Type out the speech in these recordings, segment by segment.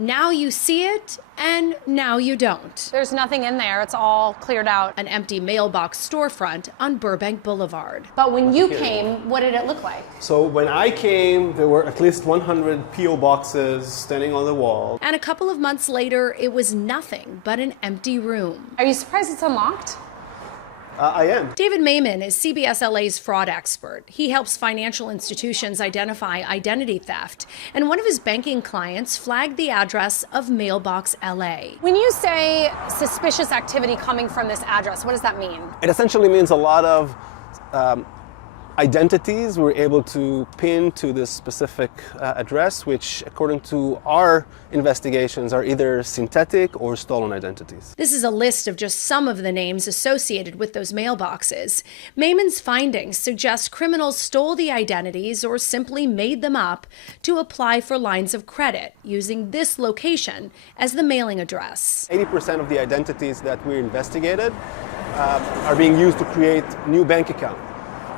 Now you see it, and now you don't. There's nothing in there. It's all cleared out. An empty mailbox storefront on Burbank Boulevard. But when you came, what did it look like? So when I came, there were at least 100 P.O. boxes standing on the wall. And a couple of months later, it was nothing but an empty room. Are you surprised it's unlocked? I am. David Mayman is CBS LA's fraud expert. He helps financial institutions identify identity theft. And one of his banking clients flagged the address of Mailbox LA. When you say suspicious activity coming from this address, what does that mean? It essentially means a lot of identities we're able to pin to this specific address, which, according to our investigations, are either synthetic or stolen identities. This is a list of just some of the names associated with those mailboxes. Mayman's findings suggest criminals stole the identities or simply made them up to apply for lines of credit, using this location as the mailing address. 80% of the identities that we investigated are being used to create new bank accounts.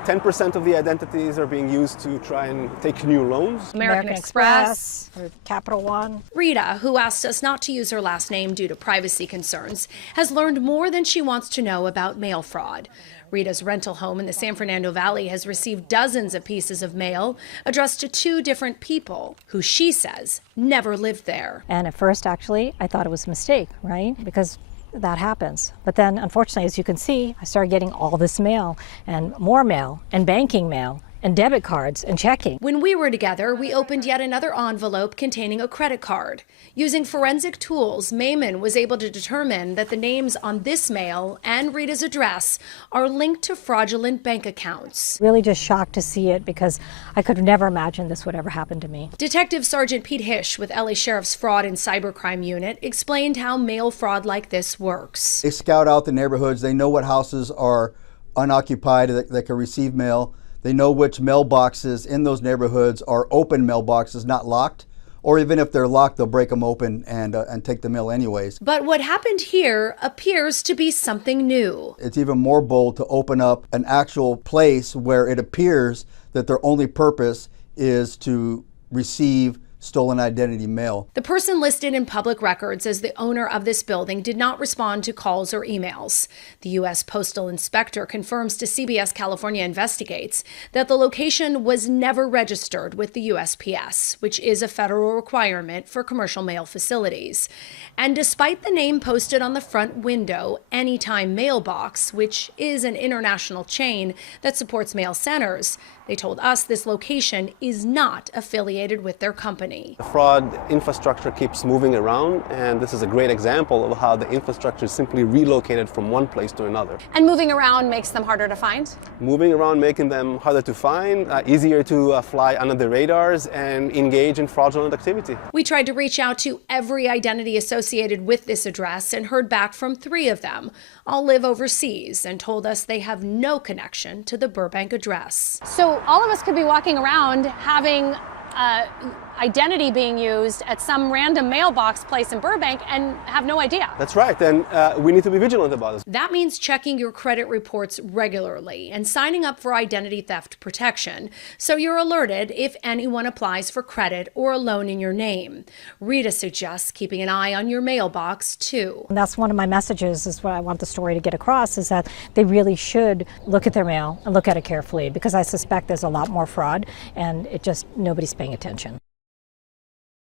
10% of the identities are being used to try and take new loans. American Express, or Capital One. Rita, who asked us not to use her last name due to privacy concerns, has learned more than she wants to know about mail fraud. Rita's rental home in the San Fernando Valley has received dozens of pieces of mail addressed to two different people who she says never lived there. And at first, actually, I thought it was a mistake, right? Because that happens. But then, unfortunately, as you can see, I started getting all this mail and more mail and banking mail and debit cards and checking. When we were together, we opened yet another envelope containing a credit card. Using forensic tools, Mayman was able to determine that the names on this mail and Rita's address are linked to fraudulent bank accounts. Really just shocked to see it because I could never imagine this would ever happen to me. Detective Sergeant Pete Hish with LA Sheriff's Fraud and Cybercrime Unit explained how mail fraud like this works. They scout out the neighborhoods. They know what houses are unoccupied that can receive mail. They know which mailboxes in those neighborhoods are open mailboxes, not locked. Or even if they're locked, they'll break them open and take the mail anyways. But what happened here appears to be something new. It's even more bold to open up an actual place where it appears that their only purpose is to receive stolen identity mail. The person listed in public records as the owner of this building did not respond to calls or emails. The U.S. Postal Inspector confirms to CBS California Investigates that the location was never registered with the USPS, which is a federal requirement for commercial mail facilities. And despite the name posted on the front window, Anytime Mailbox, which is an international chain that supports mail centers, they told us this location is not affiliated with their company. The fraud infrastructure keeps moving around, and this is a great example of how the infrastructure is simply relocated from one place to another. And moving around makes them harder to find? Moving around making them harder to find, easier to fly under the radars and engage in fraudulent activity. We tried to reach out to every identity associated with this address and heard back from 3 of them. All live overseas and told us they have no connection to the Burbank address. So all of us could be walking around having identity being used at some random mailbox place in Burbank and have no idea. That's right, and we need to be vigilant about this. That means checking your credit reports regularly and signing up for identity theft protection so you're alerted if anyone applies for credit or a loan in your name. Rita suggests keeping an eye on your mailbox too. And that's one of my messages, is what I want the story to get across, is that they really should look at their mail and look at it carefully, because I suspect there's a lot more fraud and nobody's paying attention.